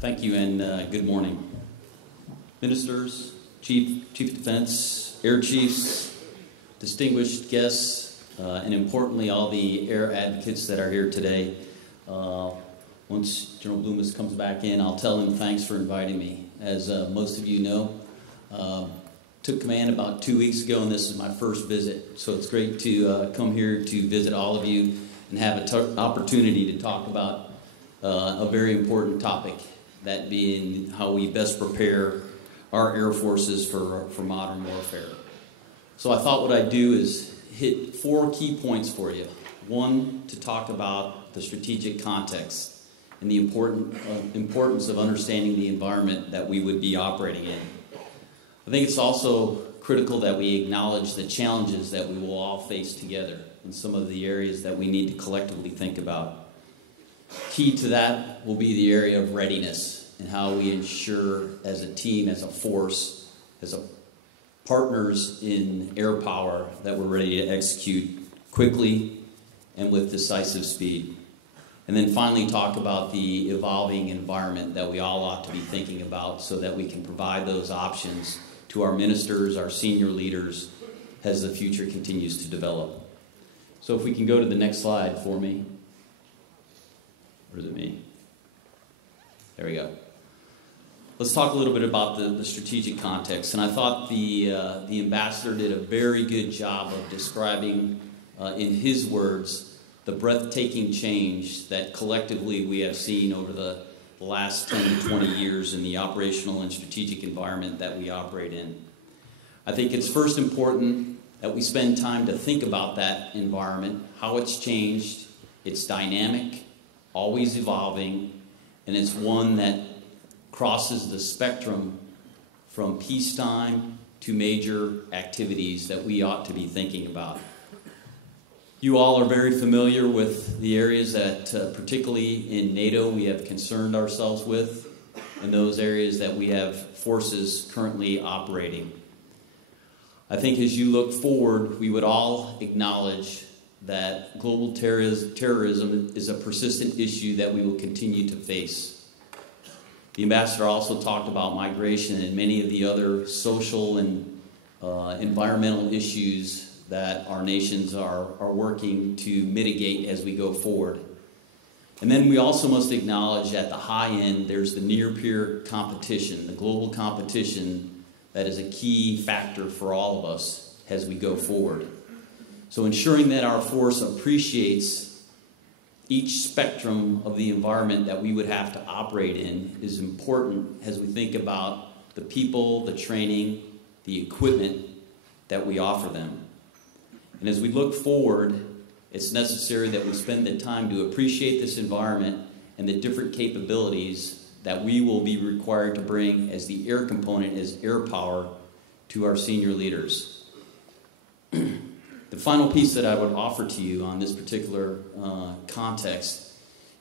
Thank you, and good morning. Ministers, Chief of Defense, Air Chiefs, distinguished guests, and importantly, all the air advocates that are here today. Once General Loomis comes back in, I'll tell him thanks for inviting me. As most of you know, took command about 2 weeks ago, and this is my first visit. So it's great to come here to visit all of you and have an opportunity to talk about a very important topic, that being how we best prepare our air forces for modern warfare. So I thought what I'd do is hit 4 key points for you. One, to talk about the strategic context and the importance of understanding the environment that we would be operating in. I think it's also critical that we acknowledge the challenges that we will all face together in some of the areas that we need to collectively think about. Key to that will be the area of readiness and how we ensure as a team, as a force, as partners in air power that we're ready to execute quickly and with decisive speed. And then finally talk about the evolving environment that we all ought to be thinking about so that we can provide those options to our ministers, our senior leaders, as the future continues to develop. So if we can go to the next slide for me. Or is it me? There we go. Let's talk a little bit about the strategic context. And I thought the ambassador did a very good job of describing, in his words, the breathtaking change that collectively we have seen over the last 10 to 20 years in the operational and strategic environment that we operate in. I think it's first important that we spend time to think about that environment, how it's changed. It's dynamic, always evolving, and it's one that crosses the spectrum from peacetime to major activities that we ought to be thinking about. You all are very familiar with the areas that, particularly in NATO, we have concerned ourselves with, and those areas that we have forces currently operating. I think as you look forward, we would all acknowledge that global terrorism is a persistent issue that we will continue to face. The ambassador also talked about migration and many of the other social and environmental issues that our nations are working to mitigate as we go forward. And then we also must acknowledge at the high end, there's the near-peer competition, the global competition that is a key factor for all of us as we go forward. So ensuring that our force appreciates each spectrum of the environment that we would have to operate in is important as we think about the people, the training, the equipment that we offer them. And as we look forward, it's necessary that we spend the time to appreciate this environment and the different capabilities that we will be required to bring as the air component, as air power, to our senior leaders. The final piece that I would offer to you on this particular context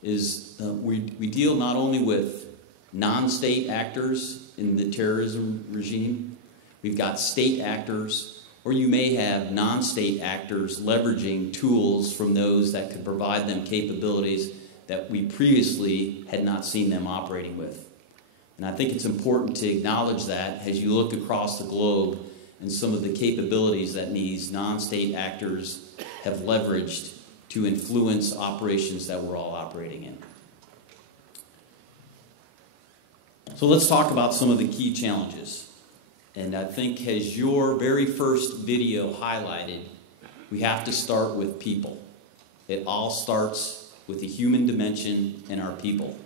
is we deal not only with non-state actors in the terrorism regime, we've got state actors, or you may have non-state actors leveraging tools from those that could provide them capabilities that we previously had not seen them operating with. And I think it's important to acknowledge that as you look across the globe and some of the capabilities that these non-state actors have leveraged to influence operations that we're all operating in. So let's talk about some of the key challenges. And I think as your very first video highlighted, we have to start with people. It all starts with the human dimension in our people.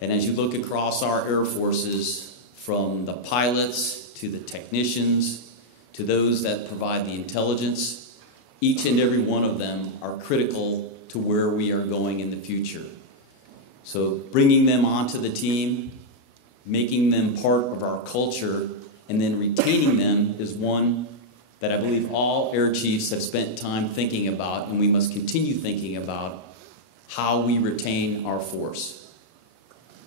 And as you look across our air forces, from the pilots to the technicians, to those that provide the intelligence, each and every one of them are critical to where we are going in the future. So bringing them onto the team, making them part of our culture, and then retaining them is one that I believe all air chiefs have spent time thinking about, and we must continue thinking about how we retain our force.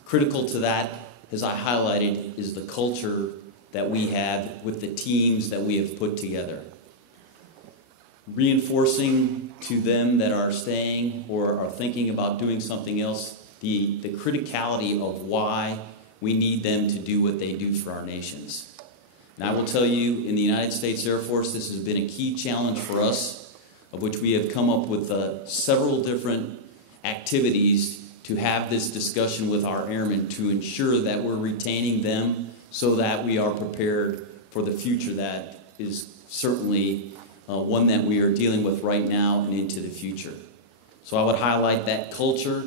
Critical to that, as I highlighted, is the culture that we have with the teams that we have put together. Reinforcing to them that are staying or are thinking about doing something else the criticality of why we need them to do what they do for our nations. And I will tell you, in the United States Air Force, this has been a key challenge for us, of which we have come up with several different activities to have this discussion with our airmen to ensure that we're retaining them so that we are prepared for the future that is certainly one that we are dealing with right now and into the future. So I would highlight that culture.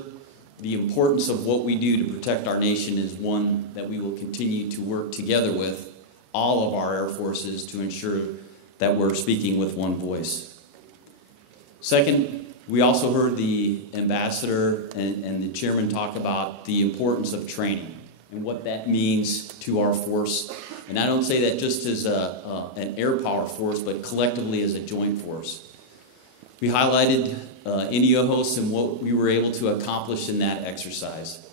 The importance of what we do to protect our nation is one that we will continue to work together with all of our air forces to ensure that we're speaking with one voice. Second, we also heard the ambassador and the chairman talk about the importance of training and what that means to our force. And I don't say that just as an air power force, but collectively as a joint force. We highlighted Indiahos and what we were able to accomplish in that exercise.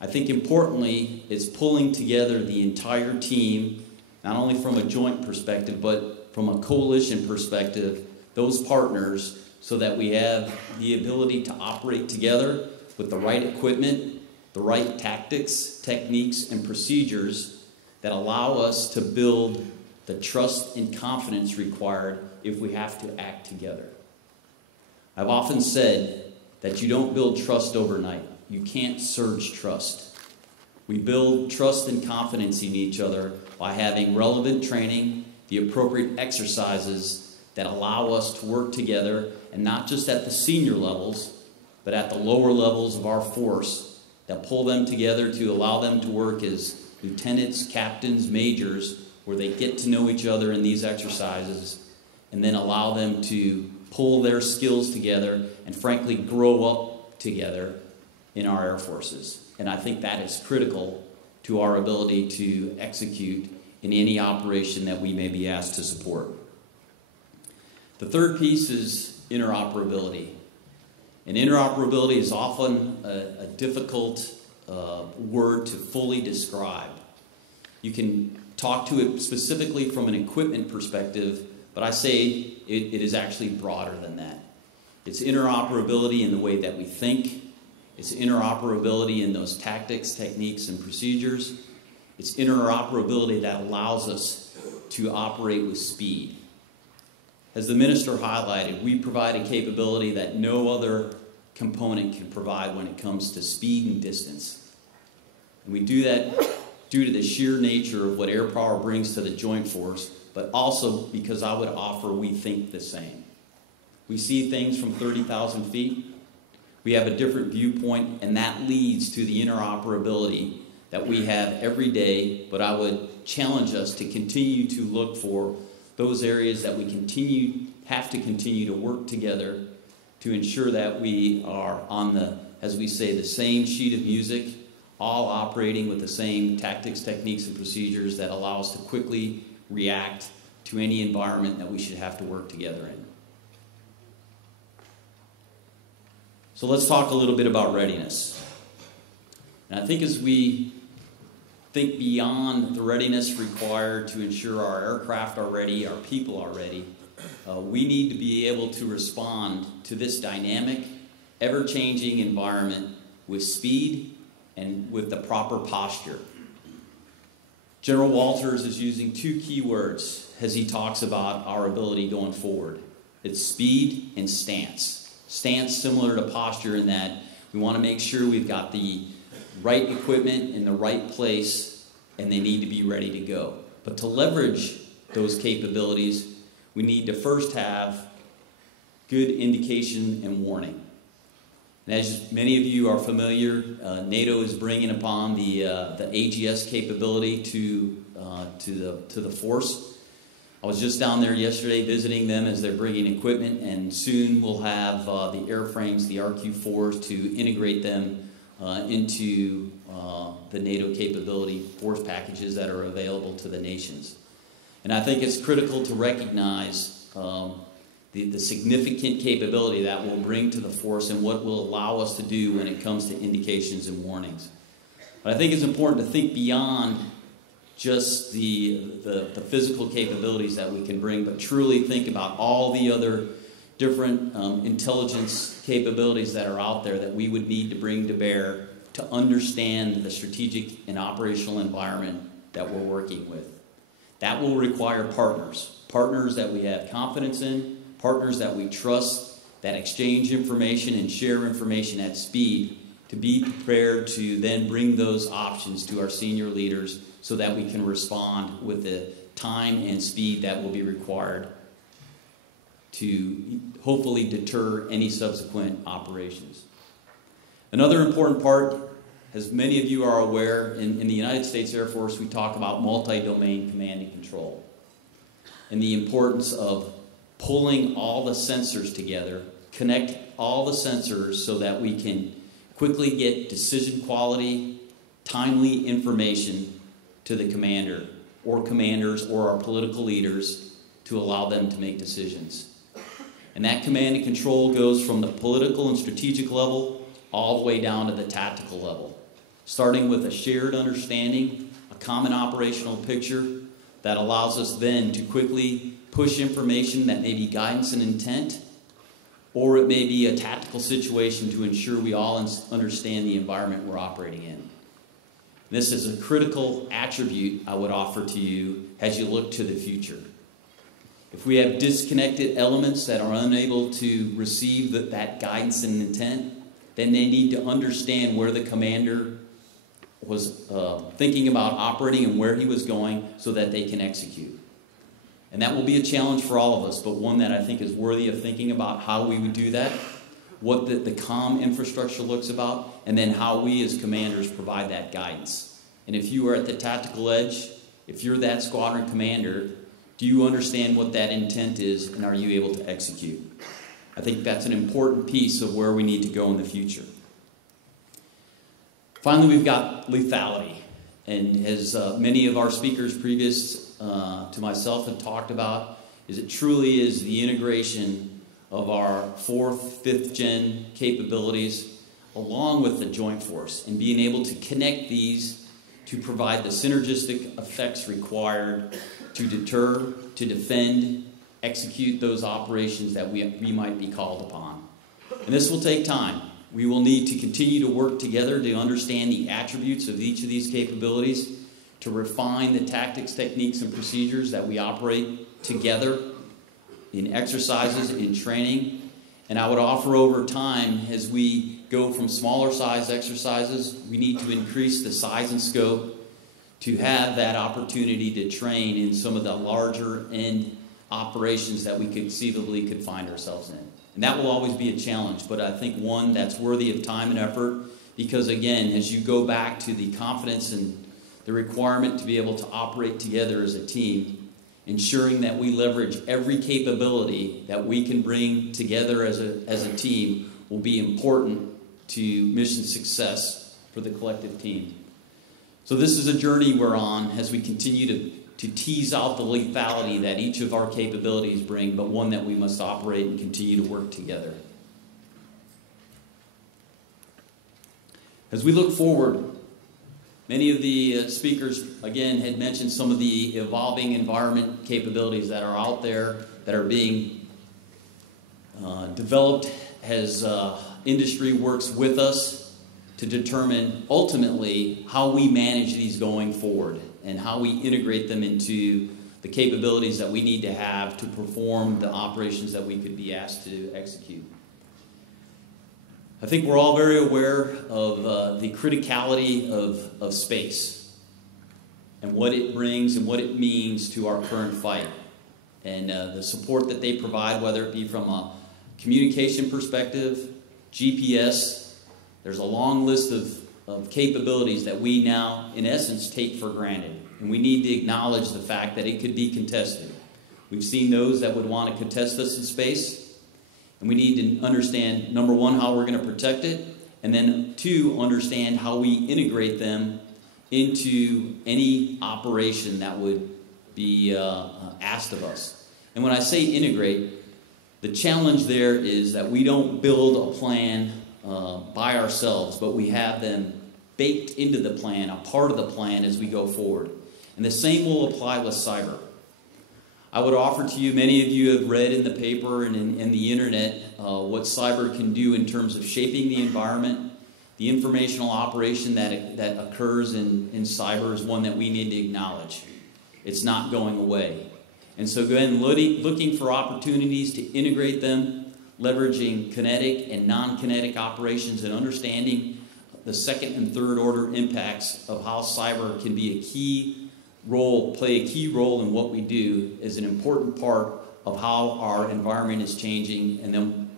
I think importantly, it's pulling together the entire team, not only from a joint perspective, but from a coalition perspective, those partners, so that we have the ability to operate together with the right equipment, the right tactics, techniques, and procedures that allow us to build the trust and confidence required if we have to act together. I've often said that you don't build trust overnight. You can't surge trust. We build trust and confidence in each other by having relevant training, the appropriate exercises that allow us to work together, and not just at the senior levels, but at the lower levels of our force, that pull them together to allow them to work as lieutenants, captains, majors, where they get to know each other in these exercises, and then allow them to pull their skills together and frankly grow up together in our air forces. And I think that is critical to our ability to execute in any operation that we may be asked to support. The third piece is interoperability. And interoperability is often a difficult word to fully describe. You can talk to it specifically from an equipment perspective, but I say it is actually broader than that. It's interoperability in the way that we think. It's interoperability in those tactics, techniques, and procedures. It's interoperability that allows us to operate with speed. As the minister highlighted, we provide a capability that no other component can provide when it comes to speed and distance. And we do that due to the sheer nature of what air power brings to the joint force, but also because I would offer we think the same. We see things from 30,000 feet. We have a different viewpoint, and that leads to the interoperability that we have every day, but I would challenge us to continue to look for those areas that we have to continue to work together to ensure that we are on the, as we say, the same sheet of music, all operating with the same tactics, techniques, and procedures that allow us to quickly react to any environment that we should have to work together in. So let's talk a little bit about readiness. And I think as we think beyond the readiness required to ensure our aircraft are ready, our people are ready, we need to be able to respond to this dynamic, ever-changing environment with speed and with the proper posture. General Walters is using two key words as he talks about our ability going forward. It's speed and stance. Stance similar to posture in that we want to make sure we've got the right equipment in the right place, and they need to be ready to go. But to leverage those capabilities, we need to first have good indication and warning. And as many of you are familiar, NATO is bringing upon the AGS capability to the force. I was just down there yesterday visiting them as they're bringing equipment, and soon we'll have the airframes, the RQ-4s, to integrate them into the NATO capability force packages that are available to the nations. And I think it's critical to recognize the significant capability that will bring to the force and what will allow us to do when it comes to indications and warnings. But I think it's important to think beyond just the physical capabilities that we can bring, but truly think about all the other different intelligence capabilities that are out there that we would need to bring to bear to understand the strategic and operational environment that we're working with. That will require partners that we have confidence in, partners that we trust, that exchange information and share information at speed, to be prepared to then bring those options to our senior leaders so that we can respond with the time and speed that will be required to hopefully deter any subsequent operations. Another important part, as many of you are aware, in the United States Air Force, we talk about multi-domain command and control and the importance of pulling all the sensors together, connect all the sensors so that we can quickly get decision quality, timely information to the commander or commanders or our political leaders to allow them to make decisions. And that command and control goes from the political and strategic level all the way down to the tactical level, starting with a shared understanding, a common operational picture that allows us then to quickly push information that may be guidance and intent, or it may be a tactical situation to ensure we all understand the environment we're operating in. This is a critical attribute I would offer to you as you look to the future. If we have disconnected elements that are unable to receive that guidance and intent, then they need to understand where the commander was thinking about operating and where he was going so that they can execute. And that will be a challenge for all of us, but one that I think is worthy of thinking about how we would do that, what the comm infrastructure looks about, and then how we as commanders provide that guidance. And if you are at the tactical edge, if you're that squadron commander, do you understand what that intent is, and are you able to execute? I think that's an important piece of where we need to go in the future. Finally, we've got lethality. And as many of our speakers previous to myself have talked about, is it truly is the integration of our 4th, 5th gen capabilities along with the joint force and being able to connect these to provide the synergistic effects required to deter, to defend, execute those operations that we might be called upon. And this will take time. We will need to continue to work together to understand the attributes of each of these capabilities, to refine the tactics, techniques, and procedures that we operate together in exercises, in training. And I would offer over time, as we go from smaller size exercises, we need to increase the size and scope to have that opportunity to train in some of the larger end operations that we conceivably could find ourselves in. And that will always be a challenge, but I think one that's worthy of time and effort, because again, as you go back to the confidence and the requirement to be able to operate together as a team, ensuring that we leverage every capability that we can bring together as a team will be important to mission success for the collective team. So this is a journey we're on as we continue to tease out the lethality that each of our capabilities bring, but one that we must operate and continue to work together. As we look forward, many of the speakers, again, had mentioned some of the evolving environment capabilities that are out there, that are being developed as industry works with us to determine ultimately how we manage these going forward and how we integrate them into the capabilities that we need to have to perform the operations that we could be asked to execute. I think we're all very aware of the criticality of space and what it brings and what it means to our current fight, and the support that they provide, whether it be from a communication perspective, GPS. There's a long list of capabilities that we now, in essence, take for granted. And we need to acknowledge the fact that it could be contested. We've seen those that would want to contest us in space. And we need to understand, number one, how we're going to protect it. And then, two, understand how we integrate them into any operation that would be asked of us. And when I say integrate, the challenge there is that we don't build a plan by ourselves, but we have them baked into the plan, a part of the plan as we go forward. And the same will apply with cyber. I would offer to you, many of you have read in the paper and in the internet what cyber can do in terms of shaping the environment, The informational operation that occurs in cyber is one that we need to acknowledge. It's not going away. And so go ahead and looking for opportunities to integrate them, leveraging kinetic and non-kinetic operations and understanding the second and third order impacts of how cyber can be play a key role in what we do is an important part of how our environment is changing,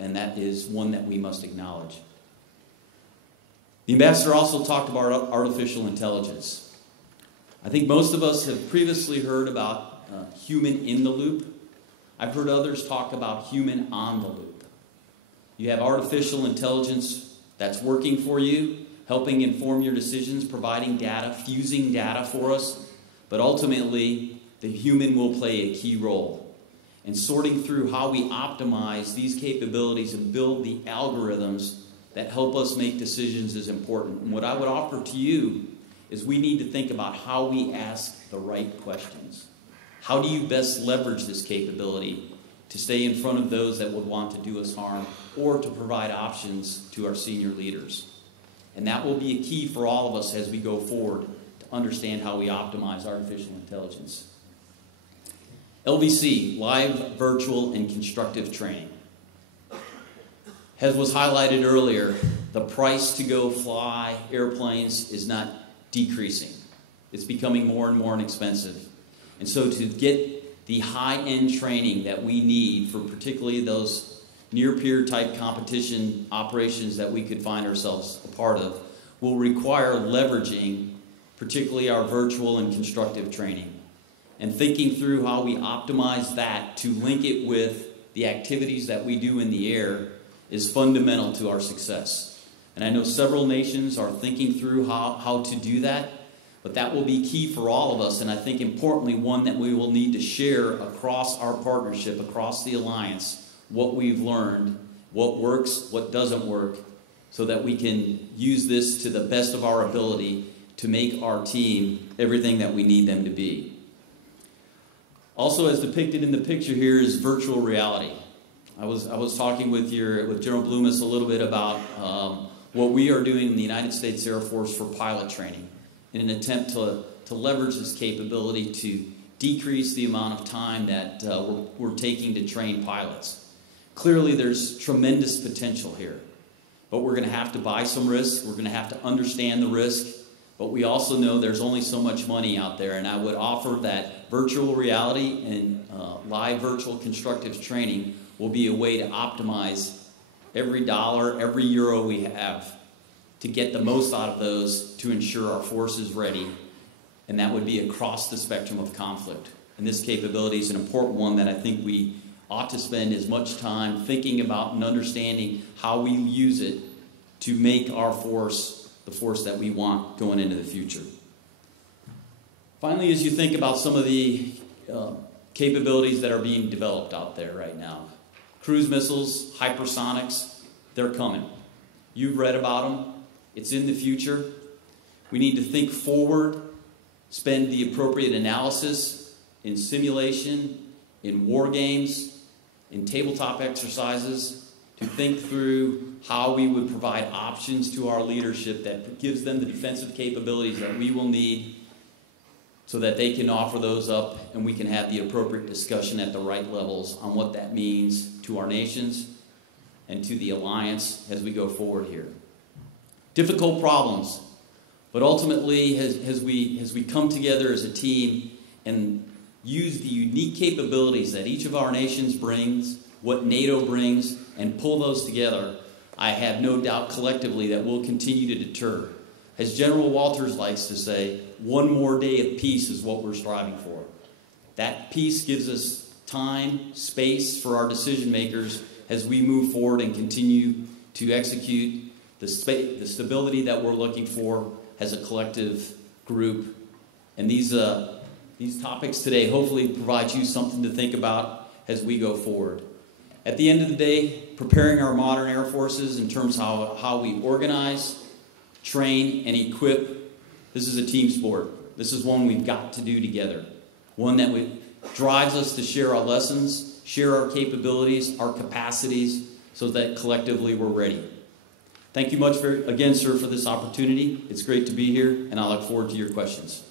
and that is one that we must acknowledge. The ambassador also talked about artificial intelligence. I think most of us have previously heard about human in the loop. I've heard others talk about human on the loop. You have artificial intelligence that's working for you, helping inform your decisions, providing data, fusing data for us, but ultimately the human will play a key role. And sorting through how we optimize these capabilities and build the algorithms that help us make decisions is important. And what I would offer to you is we need to think about how we ask the right questions. How do you best leverage this capability to stay in front of those that would want to do us harm or to provide options to our senior leaders? And that will be a key for all of us as we go forward to understand how we optimize artificial intelligence. LVC, Live, Virtual, and Constructive Training. As was highlighted earlier, the price to go fly airplanes is not decreasing. It's becoming more and more inexpensive. And so to get the high-end training that we need for particularly those near-peer type competition operations that we could find ourselves a part of will require leveraging particularly our virtual and constructive training and thinking through how we optimize that to link it with the activities that we do in the air is fundamental to our success. And I know several nations are thinking through how to do that, but that will be key for all of us, and I think importantly one that we will need to share across our partnership, across the alliance, what we've learned, what works, what doesn't work, so that we can use this to the best of our ability to make our team everything that we need them to be. Also, as depicted in the picture here, is virtual reality. I was talking with General Bloomis a little bit about what we are doing in the United States Air Force for pilot training in an attempt to leverage this capability to decrease the amount of time that we're taking to train pilots. Clearly, there's tremendous potential here, but we're going to have to buy some risk. We're going to have to understand the risk, but we also know there's only so much money out there, and I would offer that virtual reality and live virtual constructive training will be a way to optimize every dollar, every euro we have to get the most out of those to ensure our force is ready, and that would be across the spectrum of conflict. And this capability is an important one that I think we ought to spend as much time thinking about and understanding how we use it to make our force the force that we want going into the future. Finally, as you think about some of the capabilities that are being developed out there right now, cruise missiles, hypersonics, they're coming. You've read about them. It's in the future. We need to think forward, spend the appropriate analysis in simulation, in war games, in tabletop exercises, to think through how we would provide options to our leadership that gives them the defensive capabilities that we will need so that they can offer those up and we can have the appropriate discussion at the right levels on what that means to our nations and to the alliance as we go forward here. Difficult problems, but ultimately as we come together as a team and use the unique capabilities that each of our nations brings, what NATO brings, and pull those together, I have no doubt collectively that we'll continue to deter. As General Walters likes to say, one more day of peace is what we're striving for. That peace gives us time, space for our decision makers as we move forward and continue to execute the stability that we're looking for as a collective group. And these topics today hopefully provide you something to think about as we go forward. At the end of the day, preparing our modern air forces in terms of how we organize, train, and equip, this is a team sport. This is one we've got to do together. One that drives us to share our lessons, share our capabilities, our capacities, so that collectively we're ready. Thank you much again, sir, for this opportunity. It's great to be here, and I look forward to your questions.